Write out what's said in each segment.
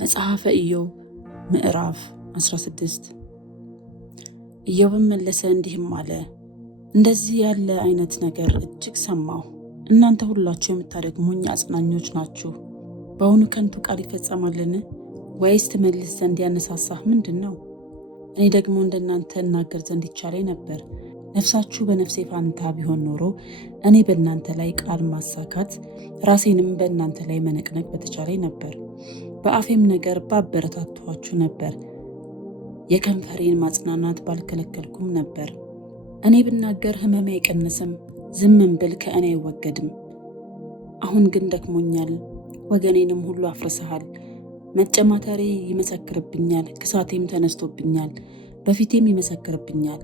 መጽሐፈ ኢዮብ ምዕራፍ 16 ኢዮብም መለሰ እንዲህም አለ፣ እንደዚህ ያለ አይነት ነገር እጅግ ሰማሁ። እናንተ ሁላችሁ የምታደክሙኝ አጽናኞች ናችሁ። በውኑ ከንቱ ቃል ይፈጸማልን? ወይስ ትመልስ ዘንድ ያነሳሳህ ምንድን ነው? እኔ ደግሞ እንደናንተ እናገር ዘንድ ይቻለኝ ነበር። ነፍሳችሁ በነፍሴ ፋንታ ቢሆን ኖሮ እኔ በእናንተ ላይ ቃል ማሳካት ራሴንም በእናንተ ላይ መነቅነቅ በተቻለኝ ነበር። በአፌም ነገር ባበረታቷችሁ ነበር፣ የከንፈሬን ማጽናናት ባልከለከልኩም ነበር። እኔ ብናገር ሕመሜ አይቀንስም፣ ዝምም ብል ከእኔ አይወገድም። አሁን ግን ደክሞኛል፣ ወገኔንም ሁሉ አፍርሰሃል። መጨማተሬ ይመሰክርብኛል፣ ክሳቴም ተነስቶብኛል፣ በፊቴም ይመሰክርብኛል።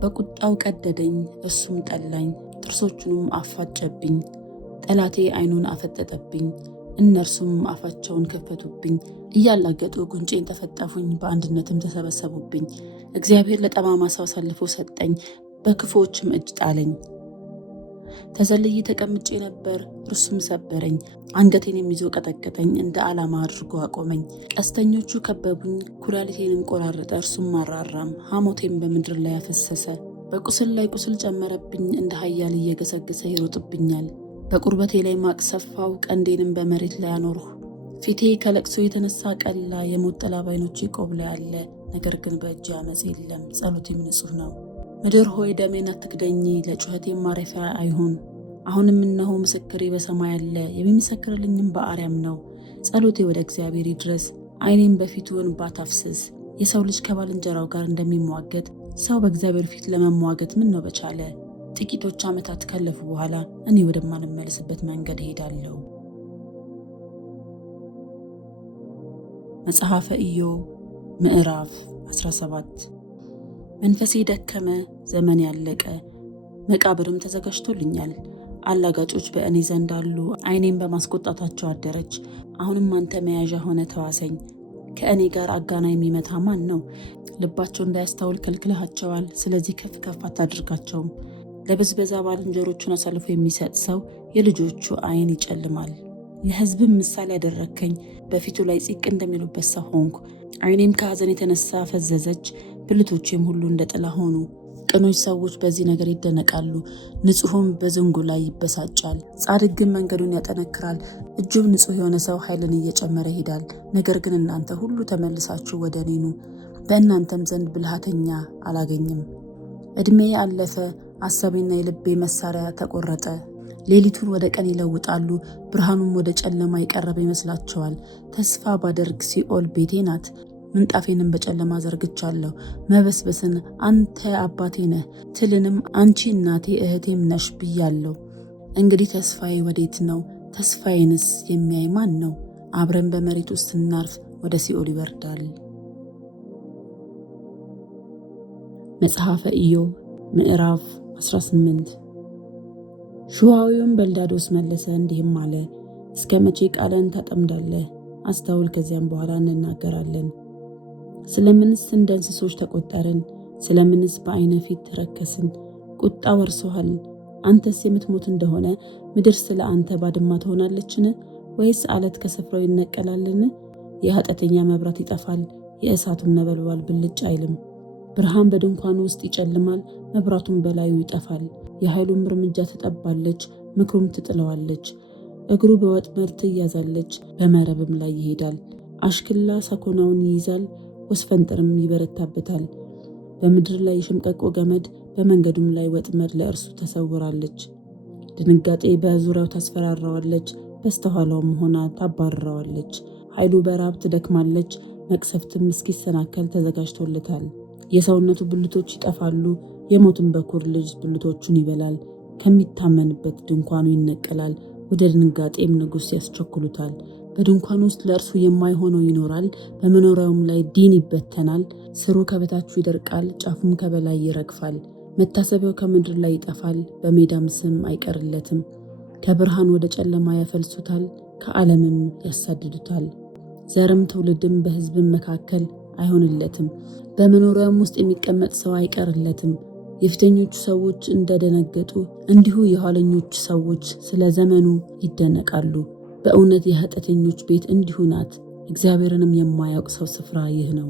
በቁጣው ቀደደኝ፣ እርሱም ጠላኝ፣ ጥርሶቹንም አፋጨብኝ። ጠላቴ ዓይኑን አፈጠጠብኝ፣ እነርሱም አፋቸውን ከፈቱብኝ። እያላገጡ ጉንጬን ተፈጠፉኝ፣ በአንድነትም ተሰበሰቡብኝ። እግዚአብሔር ለጠማማ ሰው አሳልፎ ሰጠኝ፣ በክፉዎችም እጅ ጣለኝ። ተዘልዬ ተቀምጬ ነበር፣ እርሱም ሰበረኝ። አንገቴንም ይዞ ቀጠቀጠኝ፣ እንደ ዓላማ አድርጎ አቆመኝ። ቀስተኞቹ ከበቡኝ፣ ኩላሊቴንም ቆራረጠ፣ እርሱም አራራም። ሐሞቴም በምድር ላይ አፈሰሰ። በቁስል ላይ ቁስል ጨመረብኝ፣ እንደ ኃያል እየገሰገሰ ይሮጥብኛል። በቁርበቴ ላይ ማቅ ሰፋው፣ ቀንዴንም በመሬት ላይ አኖርሁ። ፊቴ ከለቅሶ የተነሳ ቀላ፣ የሞት ጥላ በዓይኖቼ ቆብ ላይ አለ። ነገር ግን በእጄ ዓመፅ የለም፣ ጸሎቴም ንጹሕ ነው። ምድር ሆይ ደሜን አትክደኚ፣ ለጩኸቴም ማረፊያ አይሁን። አሁንም እነሆ ምስክሬ በሰማይ አለ፣ የሚመሰክርልኝም በአርያም ነው። ጸሎቴ ወደ እግዚአብሔር ይድረስ፣ ዓይኔም በፊቱ እንባ ታፍስስ። የሰው ልጅ ከባልንጀራው ጋር እንደሚሟገት ሰው በእግዚአብሔር ፊት ለመሟገት ምን ነው በቻለ? ጥቂቶች ዓመታት ካለፉ በኋላ እኔ ወደማልመለስበት መንገድ እሄዳለሁ። መጽሐፈ ኢዮብ ምዕራፍ 17 መንፈሴ ደከመ፣ ዘመን ያለቀ፣ መቃብርም ተዘጋጅቶልኛል። አላጋጮች በእኔ ዘንድ አሉ፣ ዓይኔም በማስቆጣታቸው አደረች። አሁንም አንተ መያዣ ሆነ ተዋሰኝ። ከእኔ ጋር አጋና የሚመታ ማን ነው? ልባቸው እንዳያስተውል ከልክለሃቸዋል፣ ስለዚህ ከፍ ከፍ አታድርጋቸውም። ለብዝበዛ ባልንጀሮቹን አሳልፎ የሚሰጥ ሰው የልጆቹ ዓይን ይጨልማል። ለሕዝብም ምሳሌ ያደረግከኝ፣ በፊቱ ላይ ጺቅ እንደሚሉበት ሰው ሆንኩ። ዓይኔም ከሐዘን የተነሳ ፈዘዘች፣ ብልቶቼም ሁሉ እንደ ጥላ ሆኑ። ቅኖች ሰዎች በዚህ ነገር ይደነቃሉ፣ ንጹሑም በዝንጉ ላይ ይበሳጫል። ጻድቅ ግን መንገዱን ያጠነክራል፣ እጁም ንጹሕ የሆነ ሰው ኃይልን እየጨመረ ይሄዳል። ነገር ግን እናንተ ሁሉ ተመልሳችሁ ወደ እኔ ኑ፣ በእናንተም ዘንድ ብልሃተኛ አላገኝም። ዕድሜ አለፈ፣ አሳቤና የልቤ መሳሪያ ተቆረጠ። ሌሊቱን ወደ ቀን ይለውጣሉ፣ ብርሃኑም ወደ ጨለማ የቀረበ ይመስላቸዋል። ተስፋ ባደርግ ሲኦል ቤቴ ናት፣ ምንጣፌንም በጨለማ ዘርግቻለሁ። መበስበስን አንተ አባቴ ነህ፣ ትልንም አንቺ እናቴ እህቴም ነሽ ብያለሁ። እንግዲህ ተስፋዬ ወዴት ነው? ተስፋዬንስ የሚያይ ማን ነው? አብረን በመሬት ውስጥ ስናርፍ ወደ ሲኦል ይወርዳል። መጽሐፈ ኢዮብ ምዕራፍ 18 ሹሐዊውም በልዳዶስ መለሰ እንዲህም አለ፣ እስከ መቼ ቃልን ታጠምዳለህ? አስተውል፣ ከዚያም በኋላ እንናገራለን። ስለምንስ እንደ እንስሶች ተቆጠርን? ስለምንስ በዓይነ ፊት ተረከስን? ቁጣ ወርሶሃል። አንተስ የምትሞት እንደሆነ ምድር ስለ አንተ ባድማ ትሆናለችን? ወይስ አለት ከስፍራው ይነቀላልን? የኃጢአተኛ መብራት ይጠፋል፣ የእሳቱም ነበልባል ብልጭ አይልም። ብርሃን በድንኳኑ ውስጥ ይጨልማል፣ መብራቱም በላዩ ይጠፋል። የኃይሉም እርምጃ ትጠባለች፣ ምክሩም ትጥለዋለች። እግሩ በወጥመድ ትያዛለች፣ በመረብም ላይ ይሄዳል። አሽክላ ሰኮናውን ይይዛል፣ ወስፈንጥርም ይበረታበታል። በምድር ላይ የሸምቀቆ ገመድ፣ በመንገዱም ላይ ወጥመድ ለእርሱ ተሰውራለች። ድንጋጤ በዙሪያው ታስፈራራዋለች፣ በስተኋላውም ሆና ታባርረዋለች። ኃይሉ በራብ ትደክማለች፣ መቅሰፍትም እስኪሰናከል ተዘጋጅቶለታል። የሰውነቱ ብልቶች ይጠፋሉ፣ የሞትን በኩር ልጅ ብልቶቹን ይበላል። ከሚታመንበት ድንኳኑ ይነቀላል፣ ወደ ድንጋጤም ንጉሥ ያስቸኩሉታል። በድንኳኑ ውስጥ ለእርሱ የማይሆነው ይኖራል፣ በመኖሪያውም ላይ ዲን ይበተናል። ስሩ ከበታቹ ይደርቃል፣ ጫፉም ከበላይ ይረግፋል። መታሰቢያው ከምድር ላይ ይጠፋል፣ በሜዳም ስም አይቀርለትም። ከብርሃን ወደ ጨለማ ያፈልሱታል፣ ከዓለምም ያሳድዱታል። ዘርም ትውልድም በሕዝብም መካከል አይሆንለትም፣ በመኖሪያውም ውስጥ የሚቀመጥ ሰው አይቀርለትም። የፊተኞቹ ሰዎች እንደደነገጡ እንዲሁ የኋለኞቹ ሰዎች ስለ ዘመኑ ይደነቃሉ። በእውነት የኃጢአተኞች ቤት እንዲሁ ናት፣ እግዚአብሔርንም የማያውቅ ሰው ስፍራ ይህ ነው።